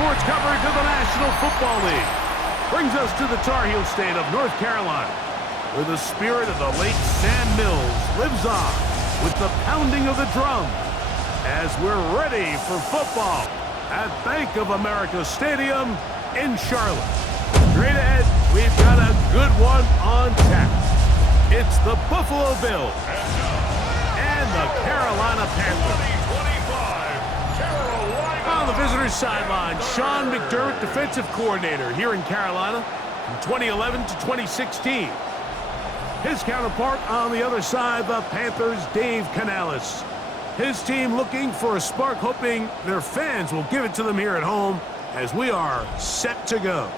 sports coverage of the National Football League brings us to the Tar Heel state of North Carolina, where the spirit of the late Sam Mills lives on with the pounding of the drum as we're ready for football at Bank of America Stadium in Charlotte. Straight ahead, we've got a good one on tap. It's the Buffalo Bills and the Carolina Panthers. On the visitors' sideline, Sean McDermott, defensive coordinator here in Carolina from 2011 to 2016. His counterpart on the other side, the Panthers' Dave Canales. His team looking for a spark, hoping their fans will give it to them here at home as we are set to go.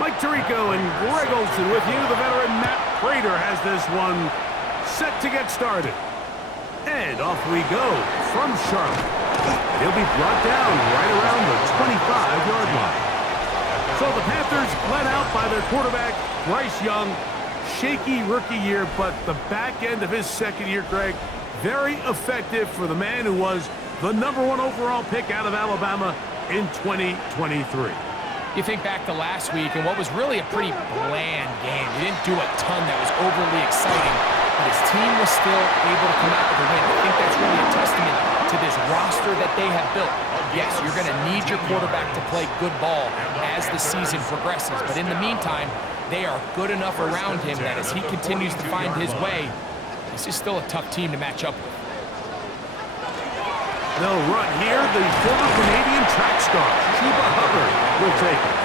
Mike Tirico and Greg Olsen with you. The veteran Matt Prater has this one set to get started. And off we go from Charlotte. He'll be brought down right around the 25-yard line. So the Panthers led out by their quarterback, Bryce Young. Shaky rookie year, but the back end of his second year, Greg, very effective for the man who was the #1 overall pick out of Alabama in 2023. You think back to last week and what was really a pretty bland game. He didn't do a ton that was overly exciting, but his team was still able to come out with a win. I think that's really a testament to this roster that they have built. Yes, you're going to need your quarterback to play good ball as the season progresses, but in the meantime, they are good enough around him that as he continues to find his way, this is still a tough team to match up with. They'll run here. The former Canadian track star, Chuba Hubbard, will take it.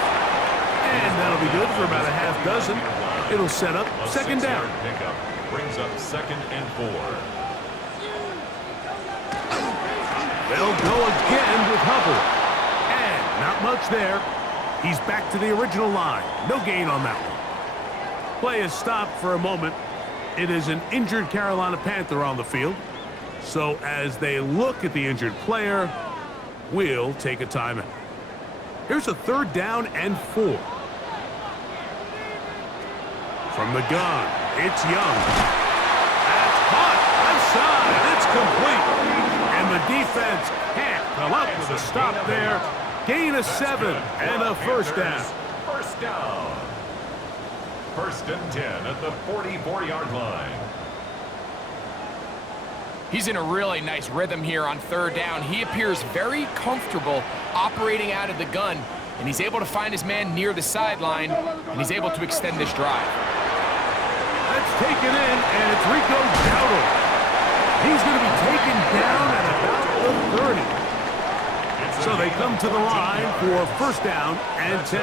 And that'll be good for about a half dozen. It'll set up second down. Pickup brings up 2nd and 4. They'll go again with Hubbard. And not much there. He's back to the original line. No gain on that one. Play is stopped for a moment. It is an injured Carolina Panther on the field. So as they look at the injured player, we'll take a timeout. Here's a 3rd down and 4. From the gun, it's Young. That's caught outside. It's complete. And the defense can't come up with a stop there. Gain of 7 and a first down. First down. 1st and 10 at the 44-yard line. He's in a really nice rhythm here on 3rd down. He appears very comfortable operating out of the gun, and he's able to find his man near the sideline, and he's able to extend this drive. That's taken in, and it's Rico Dowdle. He's going to be taken down at about the 30. So they come to the line for 1st down and 10.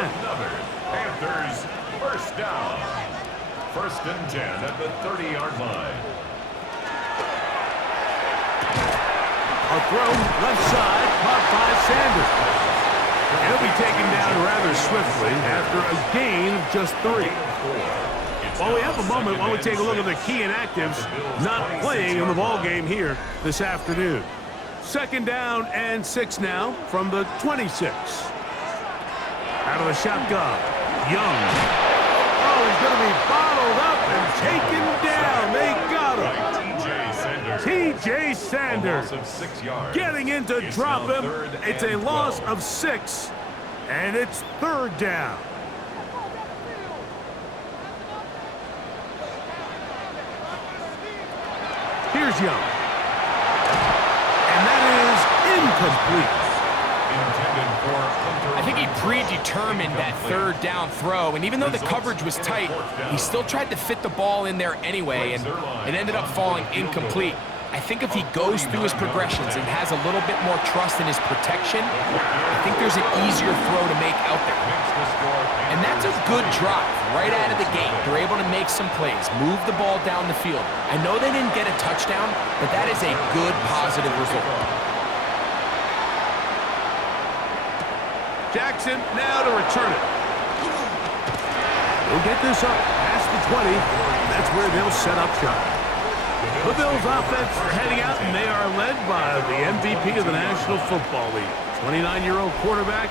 Panthers, 1st down. 1st and 10 at the 30-yard line. A throw left side, caught by Sanders. He'll be taken down rather swiftly after a gain of just 3. While we have a moment, while we take a look at the key inactives not playing in the ball game here this afternoon. 2nd down and 6 now from the 26. Out of the shotgun, Young. Oh, he's going to be bottled up and taken down. They got him. T.J. Sanders getting in to drop him. It's a loss of 6, and it's 3rd down. Here's Young. And that is incomplete. I think he predetermined that 3rd down throw, and even though the coverage was tight, he still tried to fit the ball in there anyway, and it ended up falling incomplete. I think if he goes through his progressions and has a little bit more trust in his protection, I think there's an easier throw to make out there. And that's a good drive right out of the gate. They're able to make some plays, move the ball down the field. I know they didn't get a touchdown, but that is a good positive result. Jackson now to return it. We'll get this up past the 20. That's where they'll set up shop. The Bills offense heading out, and they are led by the MVP of the National Football League, 29-year-old quarterback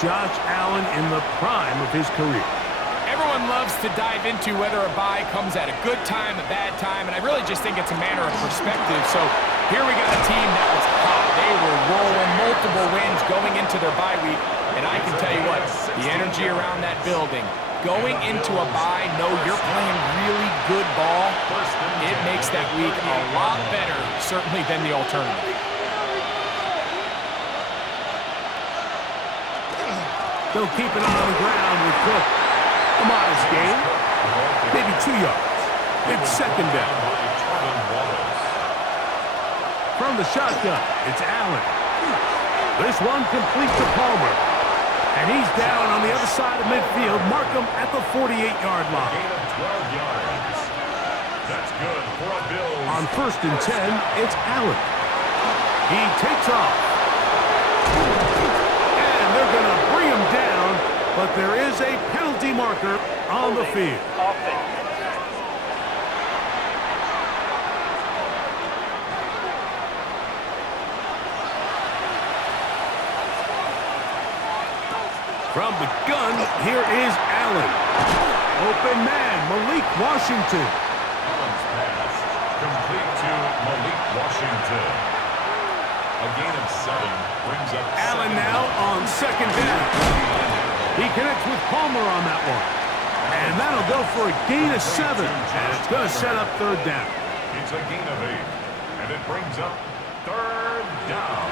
Josh Allen in the prime of his career. Everyone loves to dive into whether a bye comes at a good time, a bad time, and I really just think it's a matter of perspective. So here we got a team that was hot. They were rolling, multiple wins going into their bye week, and I can tell you what, the energy around that building, going into a bye, know you're playing really good ball, it makes that week a lot better, certainly, than the alternative. They'll keep it on the ground with Cook. A modest gain, maybe 2 yards. It's second down. From the shotgun, it's Allen. This one complete to Palmer. And he's down on the other side of midfield. Mark him at the 48-yard line. Gain of 12 yards. That's good for a Bills. On 1st and 10, it's Allen. He takes off. And they're going to bring him down, but there is a penalty marker on the field. From the gun, here is Allen. Open man, Malik Washington. Allen's pass complete to Malik Washington. A gain of 7 brings up Allen now on second down. He connects with Palmer on that one. And that'll go for a gain of 7. And it's going to set up third down. It's a gain of 8. And it brings up third down.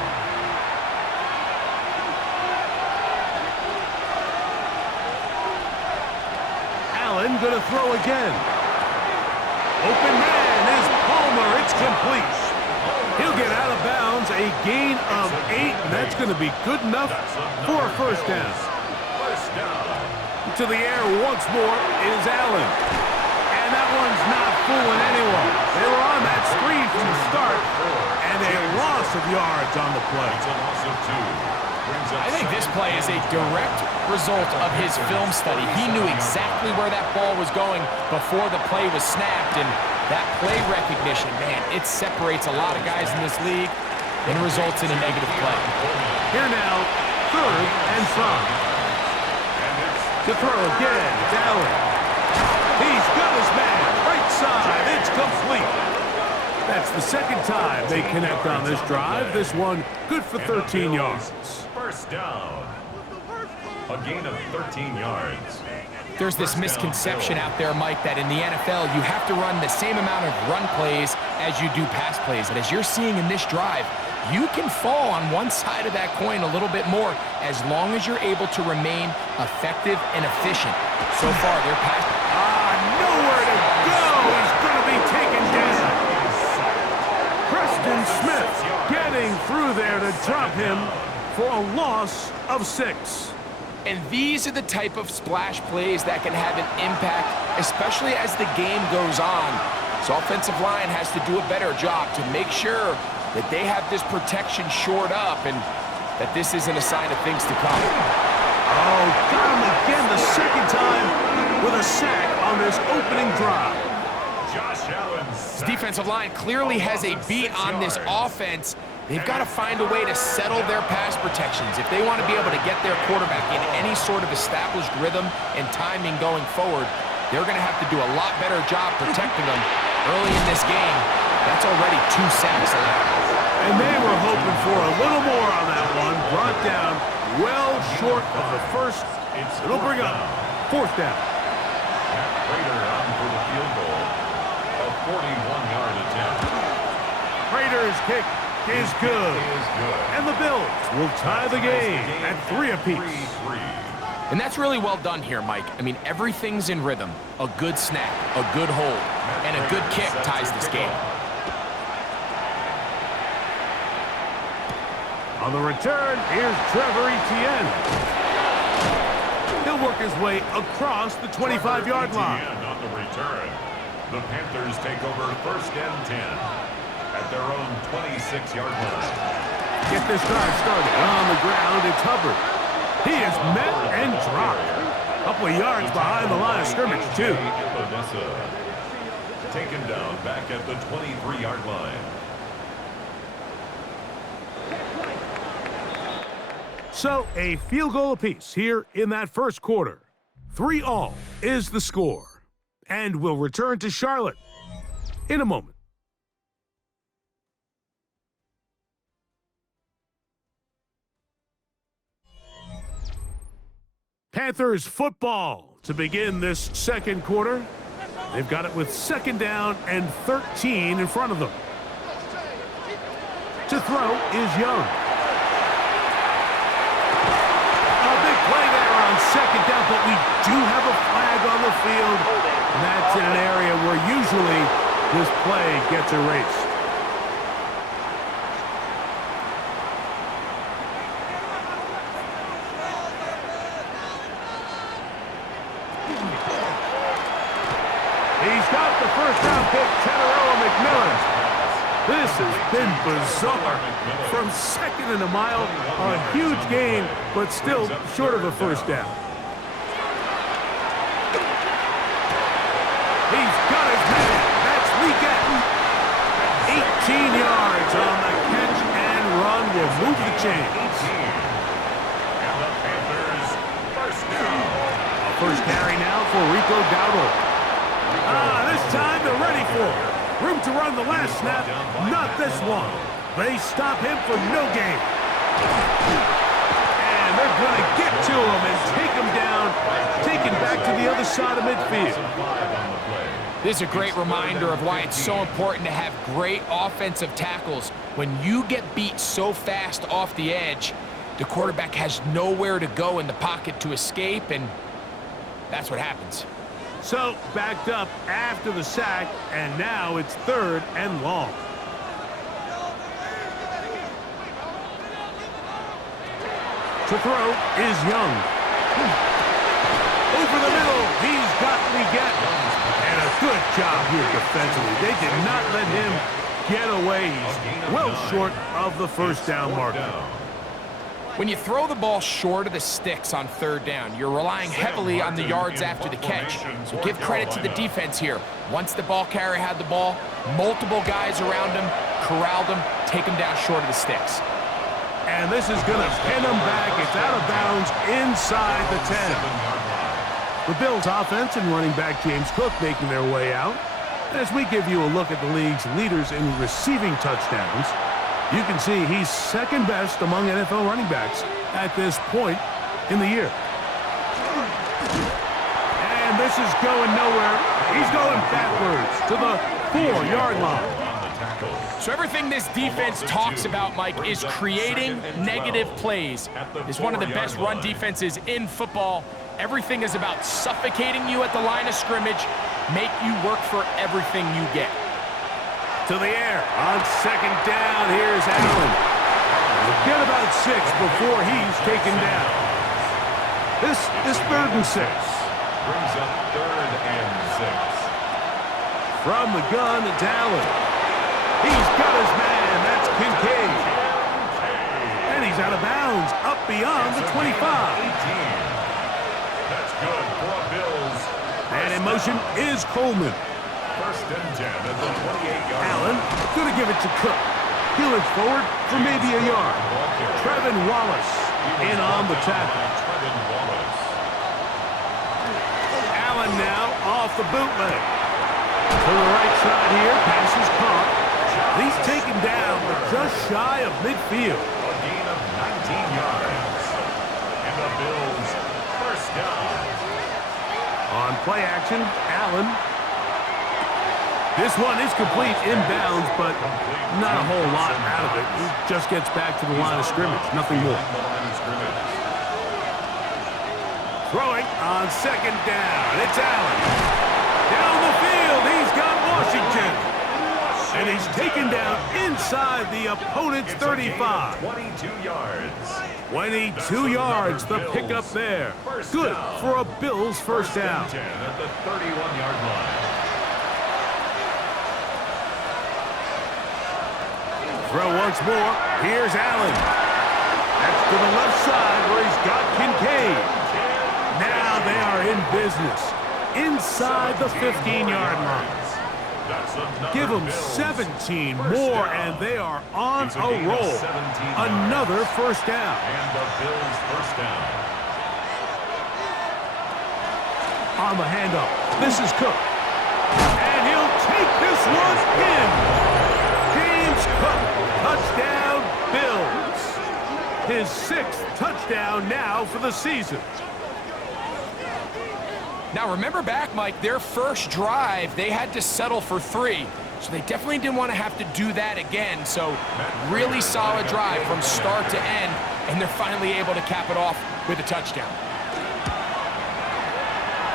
Allen going to throw again. Open man is Palmer. It's complete. He'll get out of bounds, a gain of 8, and that's going to be good enough for a first down. First down. To the air once more is Allen. And that one's not fooling anyone. They were on that screen from the start, and a loss of yards on the play. It's a loss of 2. I think this play is a direct result of his film study. He knew exactly where that ball was going before the play was snapped, and that play recognition, man, it separates a lot of guys in this league and results in a negative play. Here now, 3rd and 5. To throw again, it's Allen. He's got his man, right side, it's complete. That's the second time they connect on this drive. This one good for 13 yards. First down. A gain of 13 yards. There's this misconception out there, Mike, that in the NFL you have to run the same amount of run plays as you do pass plays. And as you're seeing in this drive, you can fall on one side of that coin a little bit more as long as you're able to remain effective and efficient. So far, they're pass. Nowhere to go. He's going to be taken down. Preston Smith getting through there to drop him for a loss of 6. And these are the type of splash plays that can have an impact, especially as the game goes on. So offensive line has to do a better job to make sure that they have this protection shored up and that this isn't a sign of things to come. Oh, got him again the second time with a sack on this opening drive. Josh Allen's This defensive line clearly has a beat on this offense. They've got to find a way to settle their pass protections. If they want to be able to get their quarterback in any sort of established rhythm and timing going forward, they're going to have to do a lot better job protecting them early in this game. That's already 2 sacks allowed. And they were hoping for a little more on that one. Brought down well short of the first. It'll bring up 4th down. Prater on for the field goal. A 41-yard attempt. Prater's kick is good. And the Bills will tie the game at 3 apiece. 3-3. And that's really well done here, Mike. I mean, everything's in rhythm. A good snap, a good hold, and a good kick ties this game. On the return, here's Trevor Etienne. He'll work his way across the 25-yard line. On the return, the Panthers take over 1st and 10 at their own 26-yard line. Get this drive started. On the ground, it's Hubbard. He is met and dropped. A couple of yards behind the line of scrimmage, too. Taken down back at the 23-yard line. So a field goal apiece here in that first quarter. 3-all is the score. And we'll return to Charlotte in a moment. Panthers football to begin this second quarter. They've got it with second down and 13 in front of them. To throw is Young. A big play there on second down, but we do have a flag on the field. And that's in an area where usually this play gets erased. He's got the first-round pick, Teteroa McMillan. This has been bizarre. From second and a mile, a huge gain, but still short of a first down. He's got his man. That's Leggett. 18 yards on the catch and run will move the chains. And the Panthers first down. A first carry now for Rico Dowdle. This time they're ready for it. Room to run the last snap, not this one. They stop him for no gain. And they're going to get to him and take him down, take him back to the other side of midfield. This is a great reminder of why it's so important to have great offensive tackles. When you get beat so fast off the edge, the quarterback has nowhere to go in the pocket to escape, and that's what happens. So, backed up after the sack, and now it's third and long. To throw is Young. Over the middle, he's got Leggett. And a good job here defensively. They did not let him get away. He's well short of the first down marker. When you throw the ball short of the sticks on third down, you're relying heavily on the yards after the catch. So give credit to the defense here. Once the ball carrier had the ball, multiple guys around him, corralled him, take him down short of the sticks. And this is going to pin him back. It's out of bounds inside the 10. The Bills offense and running back James Cook making their way out. As we give you a look at the league's leaders in receiving touchdowns, you can see he's second best among NFL running backs at this point in the year. And this is going nowhere. He's going backwards to the 4-yard line. So everything this defense talks about, Mike, is creating negative plays. It's one of the best run defenses in football. Everything is about suffocating you at the line of scrimmage, make you work for everything you get. To the air on second down. Here's Allen. Get about 6 before he's taken down. This is 3rd and 6. Brings up 3rd and 6. From the gun, it's Allen. He's got his man. That's Kincaid. And he's out of bounds, up beyond the 25. That's good for Bills. And in motion is Coleman. 1st and 10 at the 28-yard line. Allen going to give it to Cook. He'll look forward for maybe a yard. Trevin Wallace in on the tackle. Allen now off the bootleg. To the right side here, pass is caught. He's taken down, but just shy of midfield. A gain of 19 yards. And the Bills first down. On play action, Allen. This one is complete inbounds, but not a whole lot out of it. He just gets back to the line of scrimmage, nothing more. Throwing on second down. It's Allen. Down the field, he's got Washington. And he's taken down inside the opponent's 35. 22 yards. 22 yards, the pickup there. Good for a Bills first down. 10 at the 31-yard line. Throw once more. Here's Allen. That's to the left side where he's got Kincaid. Now they are in business inside the 15-yard line. Give them 17 more, and they are on a roll. Another first down. And the Bills first down. On the handoff, this is Cook. And he'll take this one in. James Cook, touchdown, Bills. His 6th touchdown now for the season. Now, remember back, Mike, their first drive, they had to settle for 3. So they definitely didn't want to have to do that again. So really solid drive from start to end, and they're finally able to cap it off with a touchdown.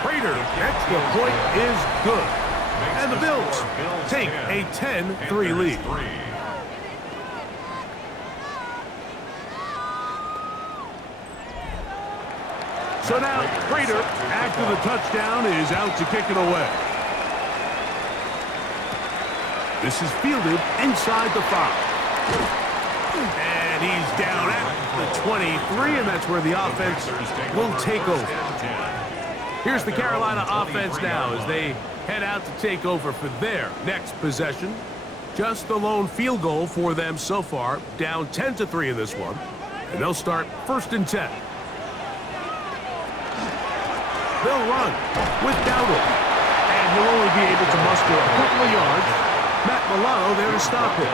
Prater, extra point is good. And the Bills take a 10-3 lead. So now, Prater, after the touchdown, is out to kick it away. This is fielded inside the 5. And he's down at the 23, and that's where the offense will take over. Here's the Carolina offense now as they head out to take over for their next possession. Just the lone field goal for them so far, down 10-3 in this one. And they'll start 1st and 10. They'll run with Dowdle. And he'll only be able to muster a couple of yards. Matt Milano there to stop him.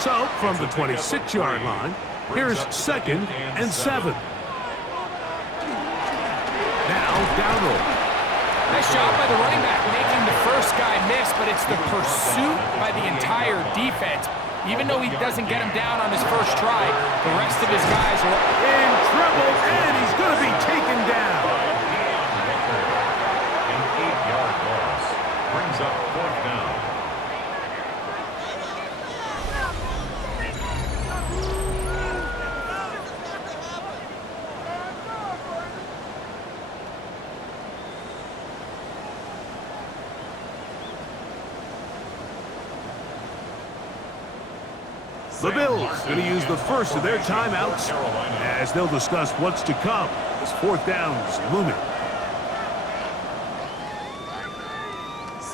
So, from the 26-yard line, here's 2nd and 7. Now, Dowdle. Nice job by the running back, making the first guy miss, but it's the pursuit by the entire defense. Even though he doesn't get him down on his first try, the rest of his guys are in trouble, and he's going to be taken down. An 8-yard loss brings up 4th down. The Bills going to use the first of their timeouts as they'll discuss what's to come as 4th down's looming.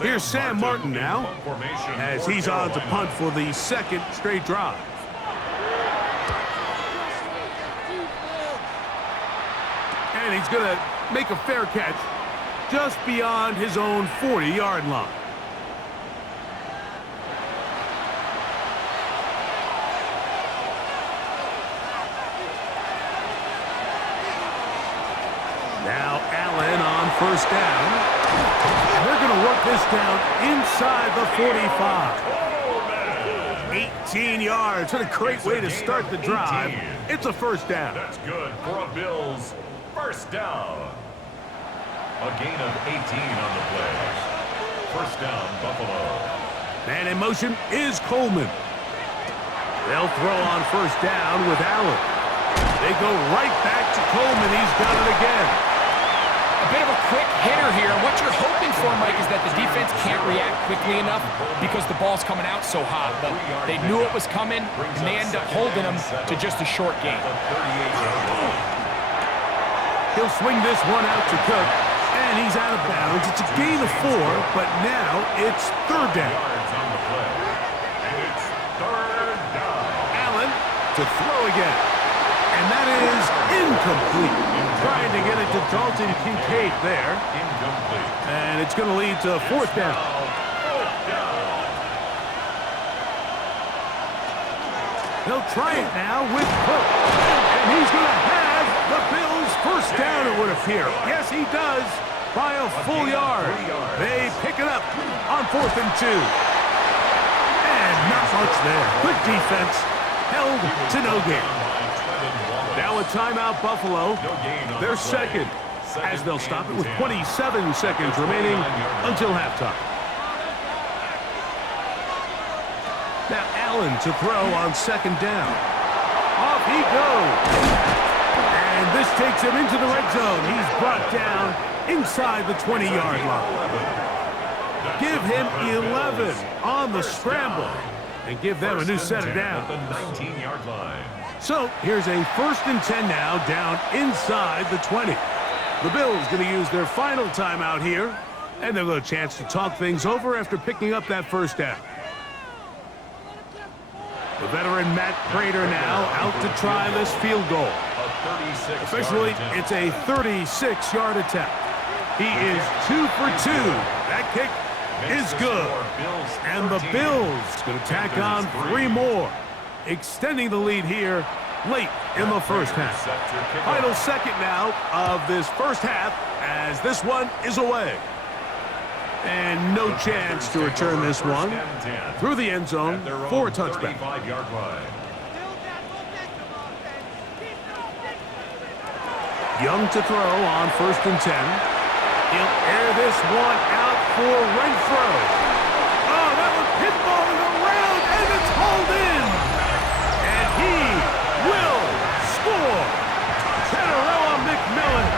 Here's Sam Martin now as he's on to punt for the 2nd straight drive. And he's going to make a fair catch just beyond his own 40-yard line. Now Allen on 1st down. And they're going to work this down inside the 45. 18 yards. What a great way to start the drive. It's a 1st down. That's good for a Bills 1st down. A gain of 18 on the play. 1st down, Buffalo. And in motion is Coleman. They'll throw on 1st down with Allen. They go right back to Coleman. He's got it again. a bit of a quick hitter here. What you're hoping for, Mike, is that the defense can't react quickly enough because the ball's coming out so hot. But they knew it was coming, and they end up holding them to just a short game. He'll swing this one out to Cook, and he's out of bounds. It's a gain of 4, but now it's 3rd down. Allen to throw again. And that is incomplete. Trying to get it to Dalton Kincaid there. Incomplete. And it's going to lead to 4th down. They'll try it now with Cook. And he's going to have the Bills' 1st down, it would appear. Yes, he does, by a full yard. They pick it up on 4th and 2. And not much there. Good defense. Held to no gain. Now a timeout, Buffalo. They're second, as they'll stop it with 27 seconds remaining until halftime. Now Allen to throw on 2nd down. Off he goes. And this takes him into the red zone. He's brought down inside the 20-yard line. Give him 11 on the scramble and give them a new set of downs. The 19-yard line. So here's a 1st and 10 now, down inside the 20. The Bills going to use their final timeout here And they'll get a chance to talk things over after picking up that first down. The veteran Matt Prater now out to try this field goal. Officially, it's a 36-yard attempt. He is 2 for 2. That kick is good. And the Bills going to tack on 3 more, extending the lead here late in the first half. Final second now of this first half as this one is away. And no chance to return this one through the end zone for a touchback. Young to throw on 1st and 10. He'll air this one out for Renfro. Oh, that was pinballing around, and it's hauled in. And he will score. Tenarella McMillan.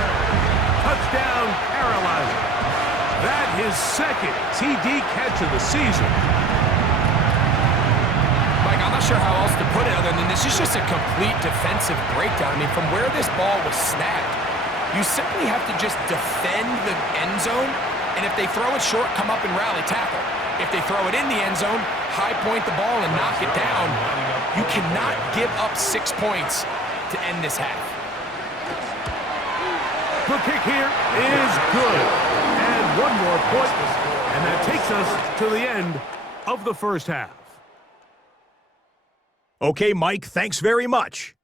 Touchdown, Carolina. That his second TD catch of the season. Mike, I'm not sure how else to put it other than this is just a complete defensive breakdown. I mean, from where this ball was snapped, you simply have to just defend the end zone, and if they throw it short, come up and rally tackle. If they throw it in the end zone, high point the ball and knock it down. You cannot give up 6 points to end this half. The kick here is good. And 1 more point, and that takes us to the end of the first half. Okay, Mike, thanks very much.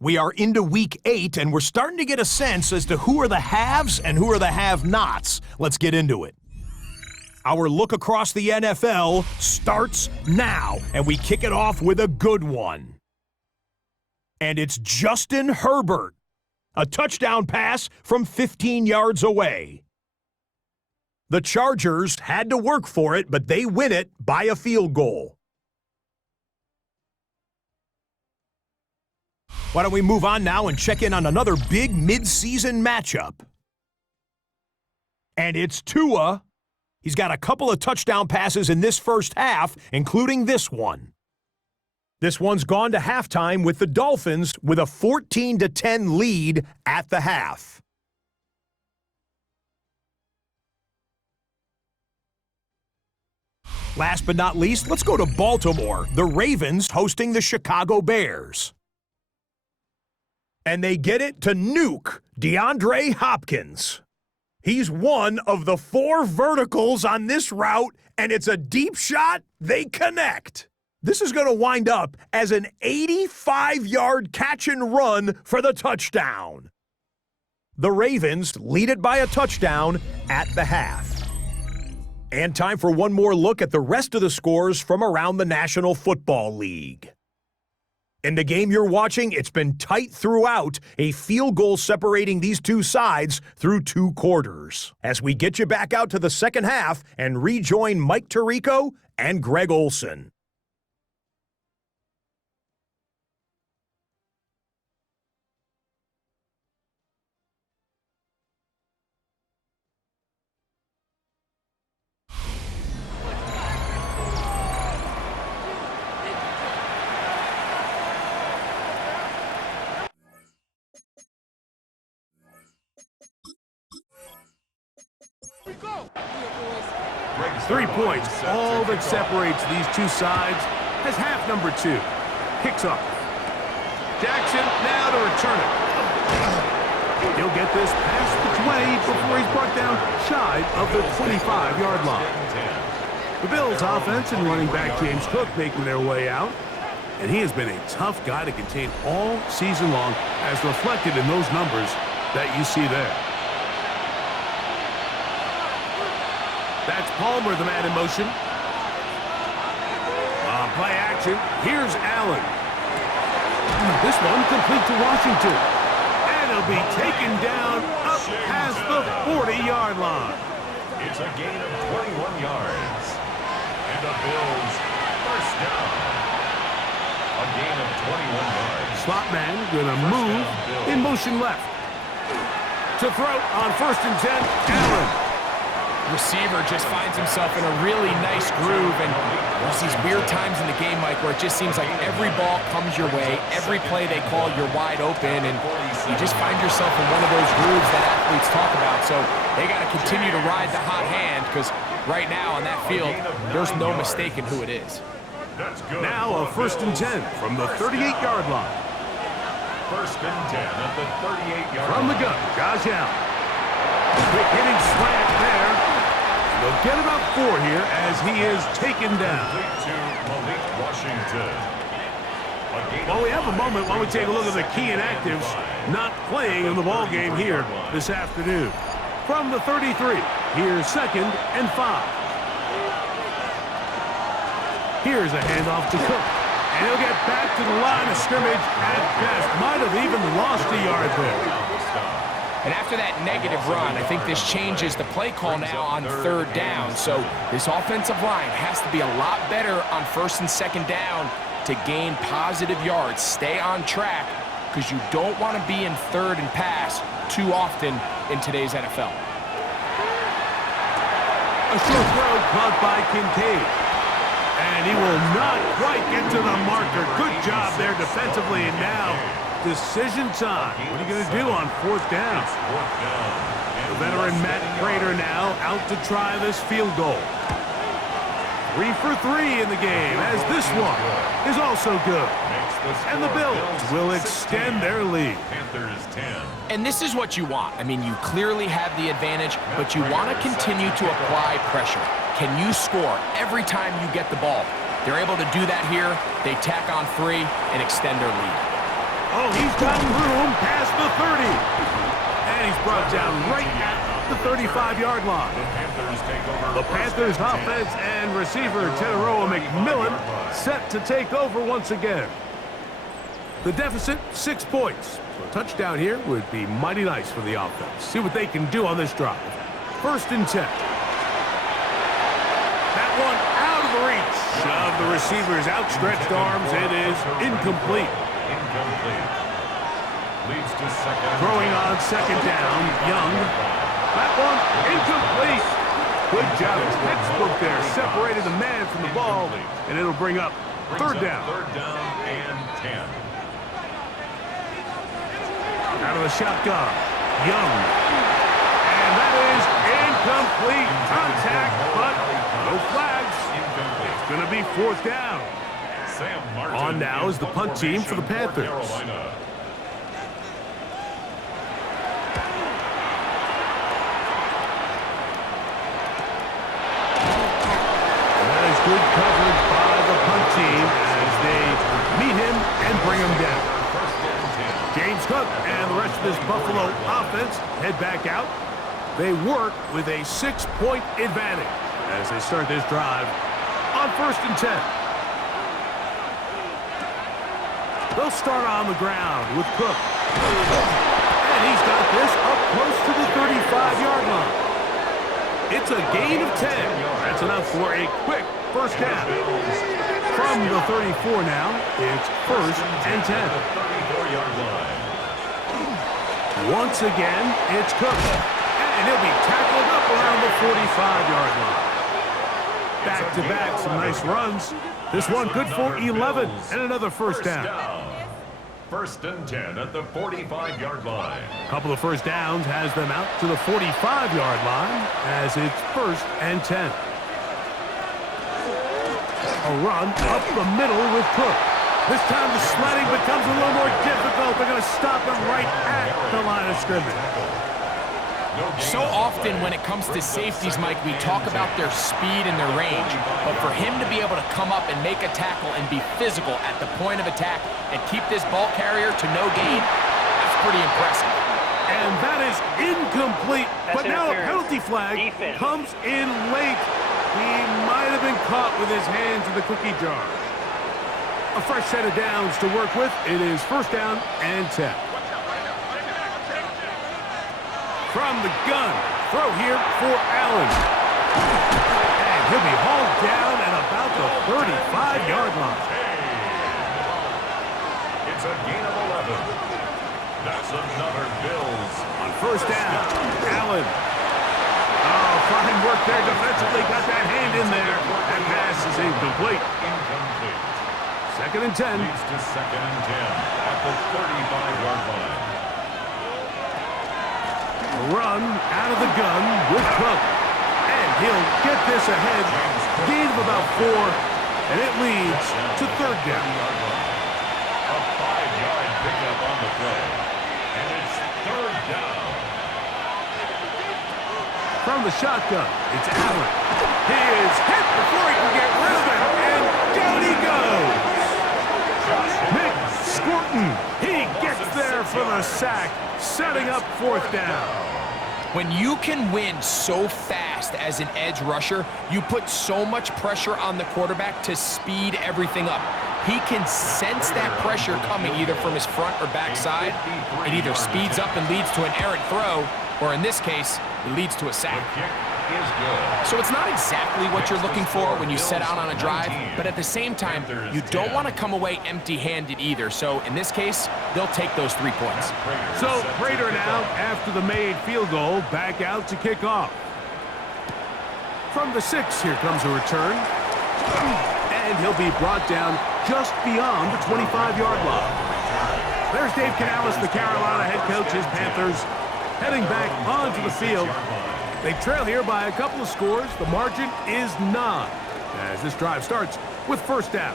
We are into week 8, and we're starting to get a sense as to who are the haves and who are the have-nots. Let's get into it. Our look across the NFL starts now, and we kick it off with a good one. And it's Justin Herbert. A touchdown pass from 15 yards away. The Chargers had to work for it, but they win it by a field goal. Why don't we move on now and check in on another big mid-season matchup? And it's Tua. He's got a couple of touchdown passes in this first half, including this one. This one's gone to halftime with the Dolphins with a 14-10 lead at the half. Last but not least, let's go to Baltimore. The Ravens hosting the Chicago Bears. And they get it to nuke DeAndre Hopkins. He's one of the 4 verticals on this route, and it's a deep shot. They connect. This is going to wind up as an 85-yard catch and run for the touchdown. The Ravens lead it by a touchdown at the half. And time for one more look at the rest of the scores from around the National Football League. In the game you're watching, it's been tight throughout, a field goal separating these two sides through 2 quarters. As we get you back out to the second half and rejoin Mike Tirico and Greg Olson. Go. 3 points, all that separates these two sides, has half number 2. Kicks off. Jackson now to return it. He'll get this past the 20 before he's brought down shy of the 25-yard line. The Bills' offense and running back James Cook making their way out. And he has been a tough guy to contain all season long, as reflected in those numbers that you see there. That's Palmer, the man in motion. On play action, here's Allen. This one complete to Washington. And he'll be taken down up past the 40-yard line. It's a gain of 21 yards. And the Bills first down. A gain of 21 yards. Slot man going to move in motion left. To throw on 1st and 10, Allen. receiver just finds himself in a really nice groove, and there's these weird times in the game, Mike, where it just seems like every ball comes your way, every play they call, you're wide open, and you just find yourself in one of those grooves that athletes talk about. So they got to continue to ride the hot hand, because right now on that field, there's no mistaking who it is. Now a 1st and 10 from the 38-yard line. 1st and 10 at the 38-yard line. From the gun, Josh Allen. Quick hitting slant there. They'll get about 4 here as he is taken down. Well, we have a moment while we take a look at the key inactives not playing in the ball game here this afternoon. From the 33, here's 2nd and 5. Here's a handoff to Cook. And he'll get back to the line of scrimmage at best. Might have even lost a yard there. And after that negative run, I think this changes the play call now on 3rd down. So this offensive line has to be a lot better on 1st and 2nd down to gain positive yards. Stay on track, because you don't want to be in 3rd and pass too often in today's NFL. A short throw caught by Kincaid. And he will not quite get to the marker. Good job there defensively. And now, decision time. What are you going to do on 4th down? The veteran Matt Prater now out to try this field goal. 3 for 3 in the game, as this one is also good. And the Bills will extend their lead. And this is what you want. I mean, you clearly have the advantage, but you want to continue to apply pressure. Can you score every time you get the ball? They're able to do that here. They tack on 3 and extend their lead. Oh, he's got room past the 30. And he's brought down right at the 35-yard line. The Panthers offense and receiver Teteroa McMillan set to take over once again. The deficit, 6 points. So a touchdown here would be mighty nice for the offense. See what they can do on this drive. 1st and 10. That one out of the reach of the receiver's outstretched arms. It is incomplete. Leads to 2nd. Throwing on 2nd down, Young. That one incomplete. Good job. Textbook there. Separated the man from the ball, and it'll bring up 3rd down. 3rd down and 10. Out of the shotgun, Young. And that is incomplete. Contact, but no flags. It's going to be 4th down. On now is the punt team for the Panthers. Good coverage by the punt team as they meet him and bring him down. James Cook and the rest of this Buffalo offense head back out. They work with a 6-point advantage as they start this drive on 1st and 10. They'll start on the ground with Cook. And he's got this up close to the 35-yard line. It's a gain of 10. That's enough for a quick 1st down. From the 34 now, it's 1st and 10. Once again, it's Cook. And he'll be tackled up around the 45-yard line. Back-to-back, some nice runs. This one good for 11 and another 1st down. 1st and 10 at the 45-yard line. A couple of 1st downs has them out to the 45-yard line as it's 1st and 10. A run up the middle with Cook. This time the sledding becomes a little more difficult. They're going to stop him right at the line of scrimmage. So often when it comes to safeties, Mike, we talk about their speed and their range. But for him to be able to come up and make a tackle and be physical at the point of attack and keep this ball carrier to no gain, that's pretty impressive. And that is incomplete. But now a penalty flag comes in late. He might have been caught with his hands in the cookie jar. A fresh set of downs to work with. It is 1st down and 10. From the gun, throw here for Allen. And he'll be hauled down at about the 35-yard line. It's a gain of 11. That's another Bills. On 1st down, Allen. Oh, fine work there defensively. Got that hand in there. That pass is incomplete. Incomplete. Second and 10. Leads to second and 10 at the 35-yard line. Run out of the gun with Cook. And he'll get this ahead. Gain of about 4. And it leads to third down. A 5-yard pickup on the play. And it's third down. From the shotgun, it's Allen. He is hit before he can get rid of it. And down he goes. Nick Scorton. He gets there for the sack, setting up fourth down. When you can win so fast as an edge rusher, you put so much pressure on the quarterback to speed everything up. He can sense that pressure coming either from his front or back side. It either speeds up and leads to an errant throw, or in this case, it leads to a sack. So it's not exactly what you're looking for when you set out on a drive, but at the same time, you don't want to come away empty-handed either. So in this case, they'll take those 3 points. So Prater now, after the made field goal, back out to kick off. From the 6, here comes a return. And he'll be brought down just beyond the 25-yard line. There's Dave Canales, the Carolina head coach, his Panthers, heading back onto the field. They trail here by a couple of scores. The margin is 9 as this drive starts with first down.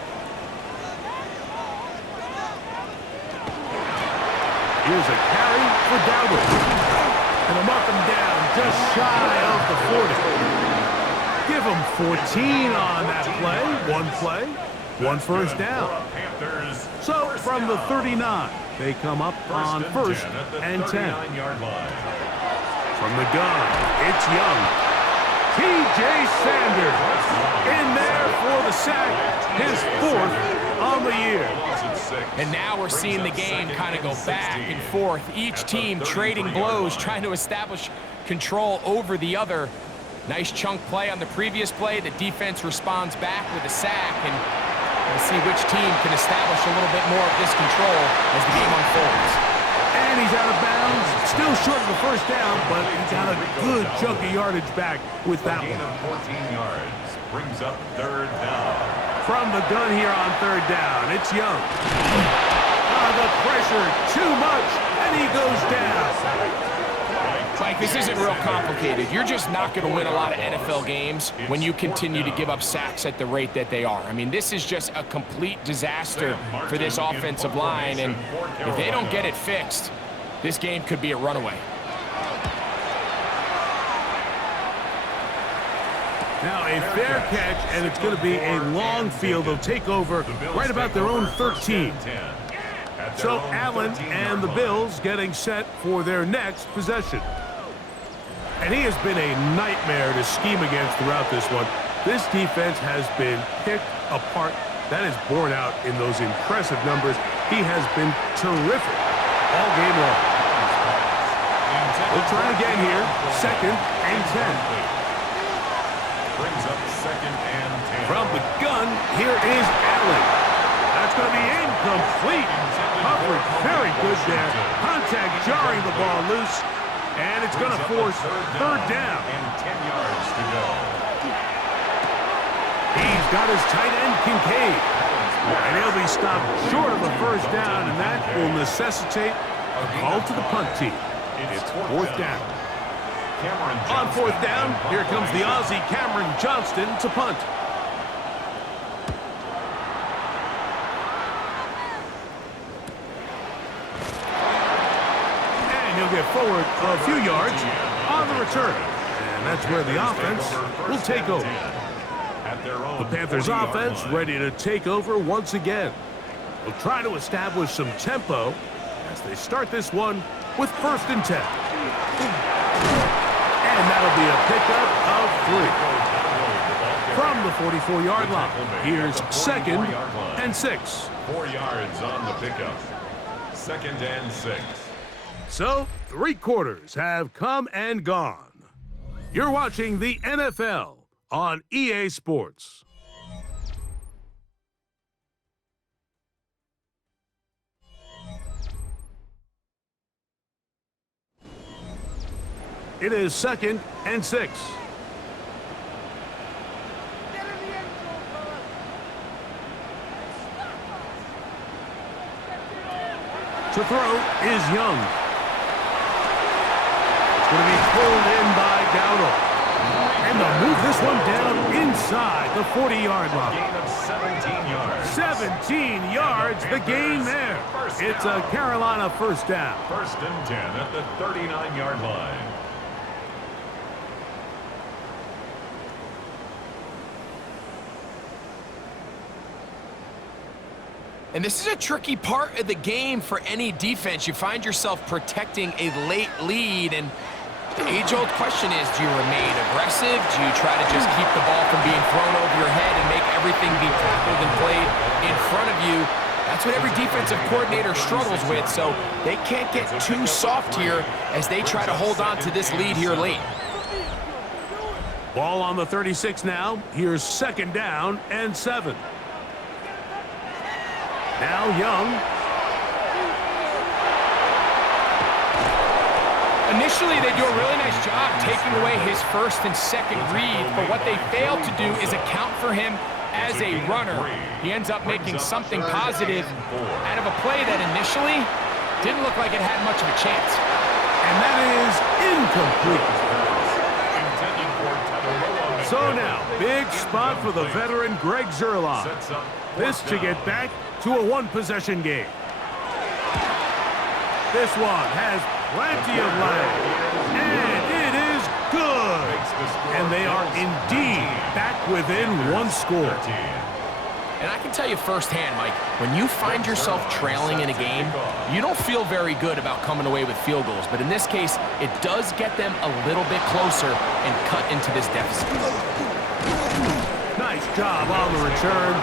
Here's a carry for Dowdle. And they'll mark him down just shy of the 40. Give him 14 on that play, 1 first down. So from the 39, they come up on first and 10. From the gun, it's Young. T.J. Sanders in there for the sack, his 4th on the year. And now we're seeing the game kind of go back and forth. Each team trading blows, trying to establish control over the other. Nice chunk play on the previous play. The defense responds back with a sack, and we'll see which team can establish a little bit more of this control as the game unfolds. And he's out of bounds, still short of the first down, but he got a good chunk of yardage back with that one. Gain of 14 yards brings up third down. From the gun here on third down, it's Young. The pressure, too much, and he goes down. Mike, this isn't real complicated. You're just not going to win a lot of NFL games when you continue to give up sacks at the rate that they are. I mean, this is just a complete disaster for this offensive line, and if they don't get it fixed, this game could be a runaway. Now a fair catch, and it's going to be a long field. They'll take over right about their own 13. So Allen and the Bills getting set for their next possession. And he has been a nightmare to scheme against throughout this one. This defense has been picked apart. That is borne out in those impressive numbers. He has been terrific all game long. We'll try again here. Second and 10. Brings up second and 10. From the gun, here is Allen. That's going to be incomplete. Coverage very good there. Contact jarring the ball loose. And it's going to force third down. And 10 yards to go. He's got his tight end, Kincaid. And he'll be stopped short of a first down, and that will necessitate a call to the punt team. It's fourth down. On fourth down, here comes the Aussie Cameron Johnston to punt. He'll get forward a few yards on the return. And that's where the offense will take over. The Panthers offense ready to take over once again. They'll try to establish some tempo as they start this one with first and 10. And that'll be a pickup of 3. From the 44-yard line, here's second and 6. 4 yards on the pickup. Second and 6. So, 3 quarters have come and gone. You're watching the NFL on EA Sports. It is 2nd and 6. To throw is Young. It's going to be pulled in by Dowdle. And they'll move this one down inside the 40-yard line. Gain of 17 yards. 17 yards, the gain there. It's a Carolina first down. 1st and 10 at the 39-yard line. And this is a tricky part of the game for any defense. You find yourself protecting a late lead, and the age-old question is, do you remain aggressive? Do you try to just keep the ball from being thrown over your head and make everything be tackled and played in front of you? That's what every defensive coordinator struggles with, so they can't get too soft here as they try to hold on to this lead here late. Ball on the 36 now. Here's 2nd down and 7. Now Young. Initially, they do a really nice job taking away his 1st and 2nd read, but what they fail to do is account for him as a runner. He ends up making something positive out of a play that initially didn't look like it had much of a chance. And that is incomplete. So now, big spot for the veteran Greg Zerline. This to get back to a one-possession game. This one has plenty of leg, and it is good. And they are indeed back within one score. And I can tell you firsthand, Mike, when you find yourself trailing in a game, you don't feel very good about coming away with field goals. But in this case, it does get them a little bit closer and cut into this deficit. Nice job on the return.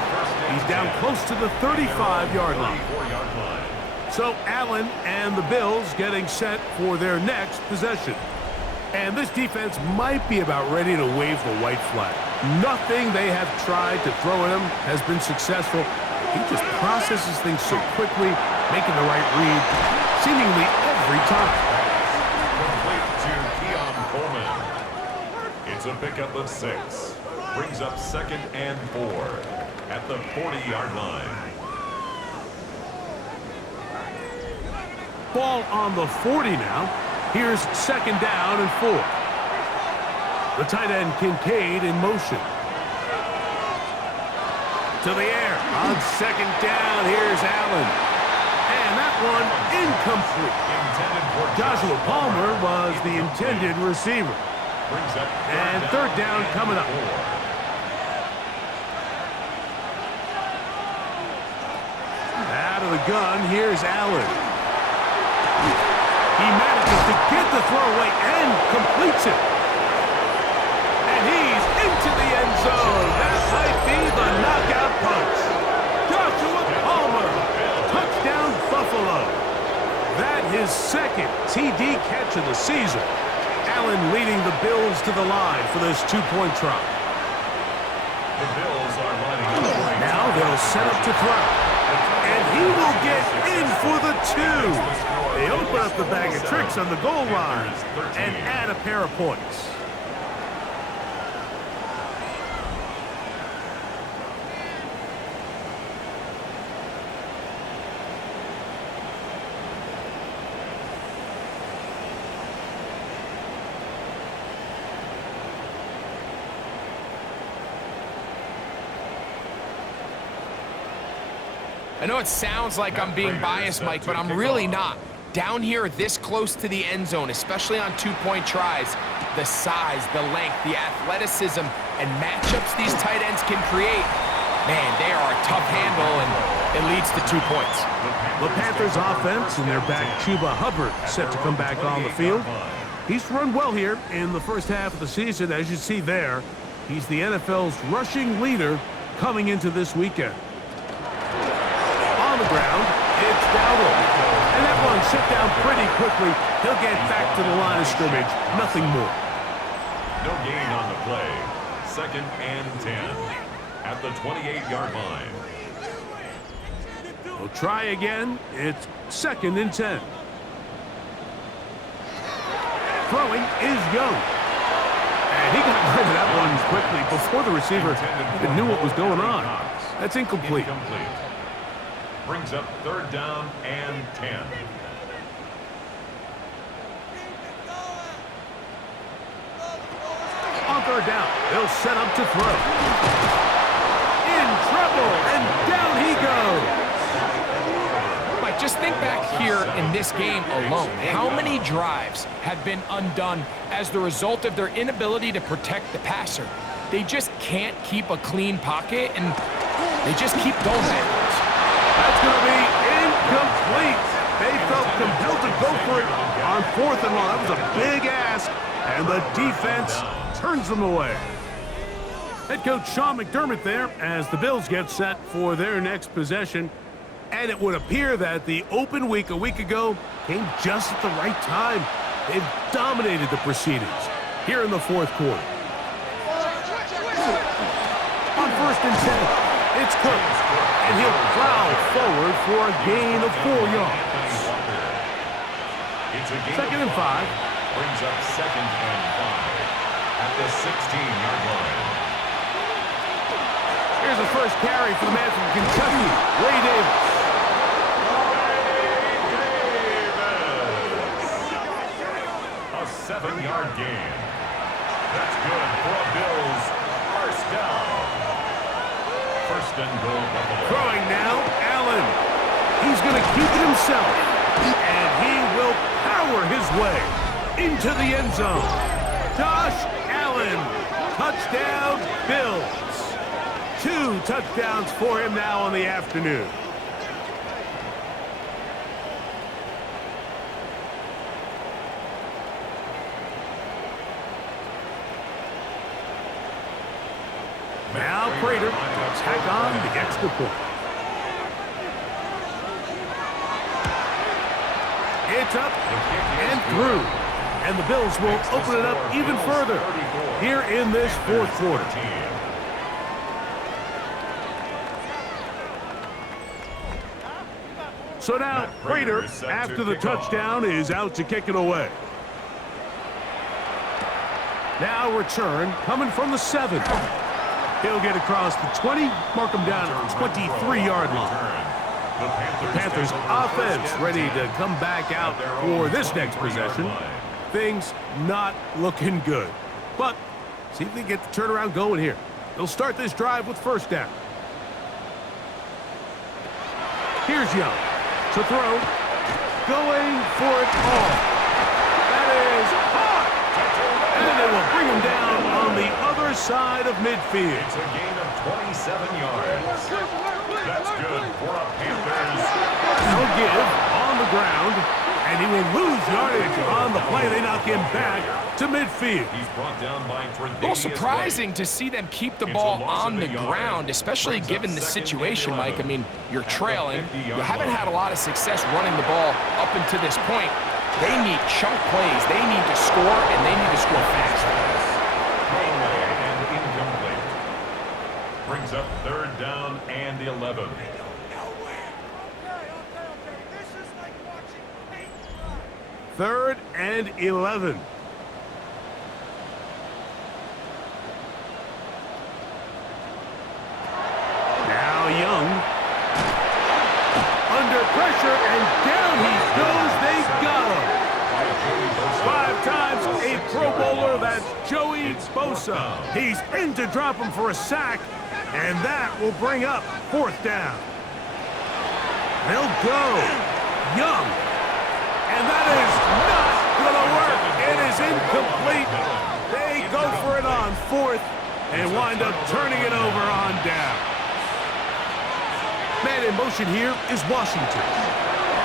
He's down close to the 35-yard line. So Allen and the Bills getting set for their next possession. And this defense might be about ready to wave the white flag. Nothing they have tried to throw at him has been successful. He just processes things so quickly, making the right read seemingly every time. Complete to Keon Coleman. It's a pickup of 6. Brings up 2nd and 4 at the 40-yard line. Ball on the 40 now. Here's 2nd down and 4. The tight end Kincaid in motion. To the air. On 2nd down, here's Allen. And that one incomplete. Joshua Palmer was the intended receiver. And 3rd down coming up. Out of the gun, here's Allen. He manages to get the throw away and completes it. And he's into the end zone. That might be the knockout punch. Joshua Palmer, touchdown Buffalo. That his 2nd TD catch of the season. Allen leading the Bills to the line for this 2-point try. The Bills are lining up. Now they'll set up to throw. And he will get in for the 2. They open up the bag of tricks on the goal line and add a pair of points. I know it sounds like I'm being biased, Mike, but I'm really not. Down here this close to the end zone, especially on 2-point tries, the size, the length, the athleticism, and matchups these tight ends can create, man, they are a tough handle, and it leads to 2 points. The Panthers offense and their back Chuba Hubbard set to come back on the field. He's run well here in the first half of the season, as you see there. He's the NFL's rushing leader coming into this weekend. On the ground, it's Dowdle. And that one shut down pretty quickly. He'll get back to the line of scrimmage. Nothing more. No gain on the play. 2nd and 10 at the 28-yard line. We'll try again. It's 2nd and 10. Throwing is Young. And he got rid of that one quickly before the receiver even knew what was going on. That's incomplete. Brings up 3rd down and 10. On 3rd down, they'll set up to throw. In trouble, and down he goes. Mike, just think back here in this game alone. How many drives have been undone as the result of their inability to protect the passer? They just can't keep a clean pocket, and they just keep going backwards. That's going to be incomplete. They felt compelled to go for it on 4th and long. That was a big ask, and the defense turns them away. Head coach Sean McDermott there as the Bills get set for their next possession. And it would appear that the open week a week ago came just at the right time. They've dominated the proceedings here in the 4th quarter. On 1st and 10, it's Cook, and he'll plow forward for a gain of 4 yards. 2nd and 5. Brings up 2nd and 5 at the 16-yard line. Here's the first carry for the man from Kentucky, Ray Davis. A 7-yard gain. That's good for a Bills first down. 1st and goal, Buffalo. Throwing now, Allen. He's going to keep it himself, and he will power his way into the end zone. Josh Allen, touchdown Bills. 2 touchdowns for him now on the afternoon. Now Prater to tack on the extra point. It's up and through. And the Bills will open it up even further here in this 4th quarter. So now Prater, after the touchdown, is out to kick it away. Now return coming from the 7. He'll get across the 20, mark him down at the 23-yard line. The Panthers offense ready to come back out for this next possession. Things not looking good. But see if they get the turnaround going here. They'll start this drive with 1st down. Here's Young to throw. Going for it all. That is hot. And they will bring him down on the other side of midfield. It's a gain of 27 yards. That's good for a Panthers. No give on the ground, and he will lose yardage on the play. They knock him back to midfield. He's brought down by A little surprising to see them keep the ball on the ground, especially given the situation, Mike. I mean, you're trailing. You haven't had a lot of success running the ball up until this point. They need chunk plays. They need to score, and they need to score fast. And incomplete. Brings up 3rd down and 11. Third and 11. Now Young. Under pressure, and down he goes. They got him. 5 times a Pro Bowler. That's Joey Bosa. He's in to drop him for a sack, and that will bring up 4th down. They'll go. Young. And that is not going to work. It is incomplete. They go for it on 4th and wind up turning it over on down. Man in motion here is Washington.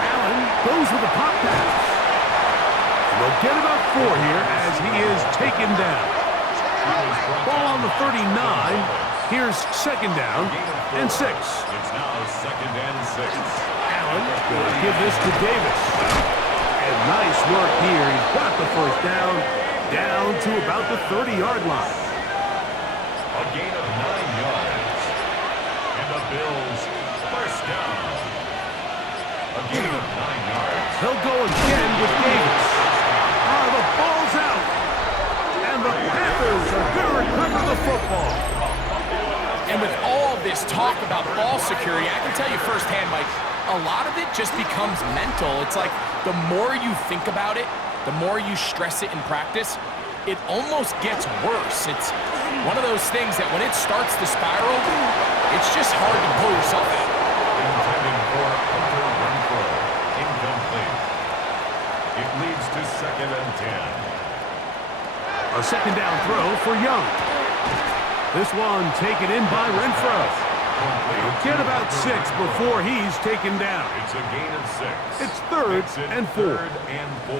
Allen goes with a pop pass. And they'll get about 4 here as he is taken down. Ball on the 39. Here's 2nd down and 6. It's now 2nd and 6. Allen will give this to Davis. And nice work here. He's got the 1st down to about the 30-yard line. A gain of 9 yards. And the Bills first down. A gain of 9 yards. He'll go again with Davis. The ball's the football. And with all this talk about ball security, I can tell you firsthand, Mike, a lot of it just becomes mental. It's like the more you think about it, the more you stress it in practice, it almost gets worse. It's one of those things that when it starts to spiral, it's just hard to pull yourself out. Intended for Hunter Renfro. Incomplete. It leads to 2nd and 10. A second down throw for Young. This one taken in by Renfro. Get about 6 before he's taken down. It's a gain of 6. It's 3rd and 4. 3rd and 4.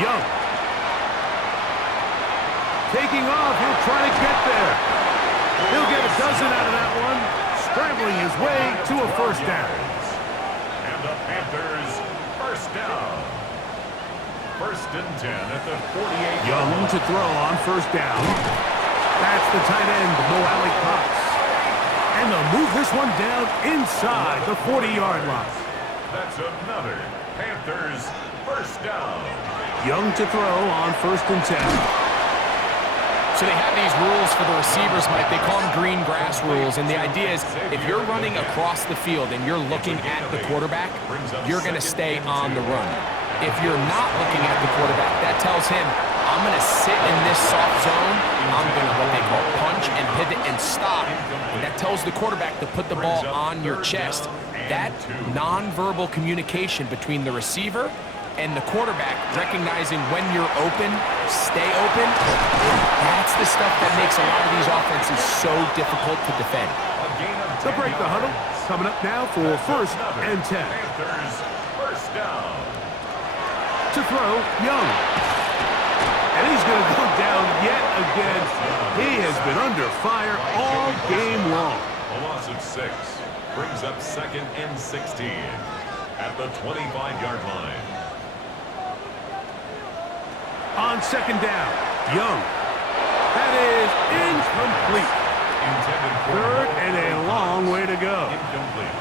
Young. Taking off, he'll try to get there. He'll get a dozen out of that one, scrambling his way to a first down. And the Panthers, first down. 1st and 10 at the 48. Young to throw on first down. That's the tight end, Mo Alley Cox. And they'll move this one down inside the 40-yard line. That's another Panthers first down. Young to throw on 1st and 10. So they have these rules for the receivers, Mike. They call them green grass rules. And the idea is if you're running across the field and you're looking at the quarterback, you're going to stay on the run. If you're not looking at the quarterback, that tells him, I'm going to sit in this soft zone. I'm going to what they call punch and pivot and stop. And that tells the quarterback to put the ball on your chest. That nonverbal communication between the receiver and the quarterback, recognizing when you're open, stay open, that's the stuff that makes a lot of these offenses so difficult to defend. They'll break the huddle. Coming up now for 1st and 10. Panthers first down. To throw, Young. And he's going to go down yet again. He has been under fire all game long. A loss of 6 brings up 2nd and 16 at the 25-yard line. On 2nd down, Young. That is incomplete. Intended for 3rd and a long way to go. incomplete.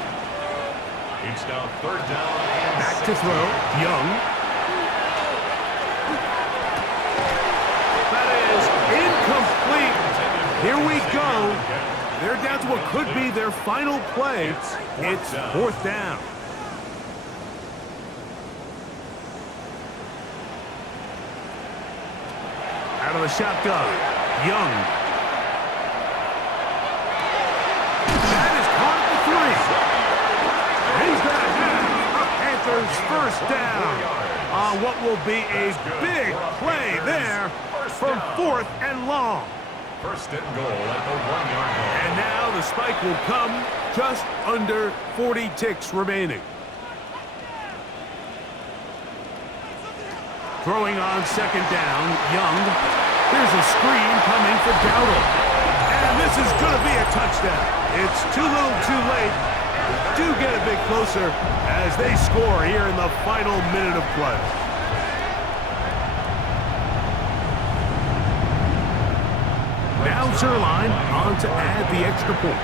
It's now 3rd down and Back to throw, Young. That is incomplete. Here we go. They're down to what could be their final play. It's 4th down. Out of the shotgun, Young. That is caught at the 3. He's going to have a Panthers first down on what will be a big play there from 4th and long. 1st and goal at the 1-yard line. And now the spike will come just under 40 ticks remaining. Throwing on 2nd down, Young. There's a screen coming for Dowdle. And this is going to be a touchdown. It's too little too late. Do get a bit closer as they score here in the final minute of play. Now Zerline on to add the extra point.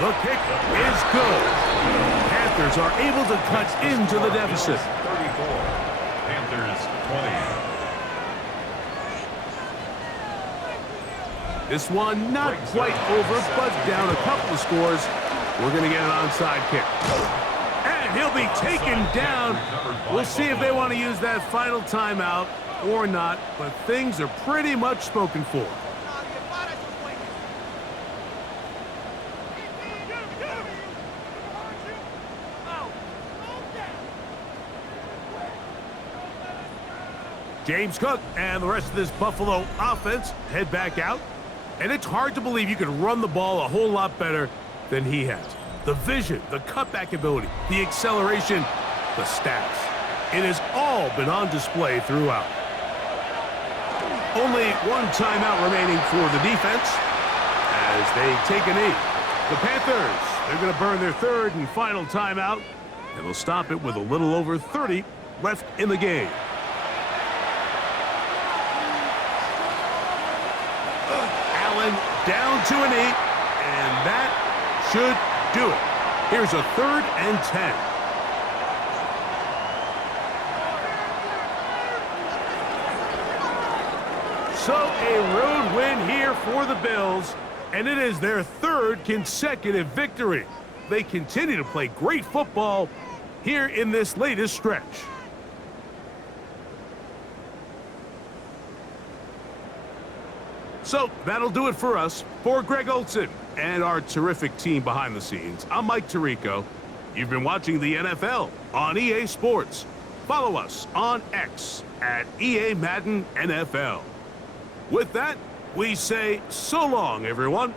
The kick is good. Panthers are able to cut into the deficit. 34. Panthers 20. This one not quite over, but down a couple of scores. We're going to get an onside kick. And he'll be taken down. We'll see if they want to use that final timeout or not, but things are pretty much spoken for. James Cook and the rest of this Buffalo offense head back out. And it's hard to believe you can run the ball a whole lot better than he has. The vision, the cutback ability, the acceleration, the stats. It has all been on display throughout. Only one timeout remaining for the defense as they take a knee. The Panthers, they're going to burn their 3rd and final timeout, and they'll stop it with a little over 30 left in the game. Allen down to a knee, and that should do it. Here's a 3rd and 10. So a road win here for the Bills, and it is their third consecutive victory. They continue to play great football here in this latest stretch. So that'll do it for us. For Greg Olson and our terrific team behind the scenes, I'm Mike Tirico. You've been watching the NFL on EA Sports. Follow us on X at EA Madden NFL. With that, we say so long, everyone.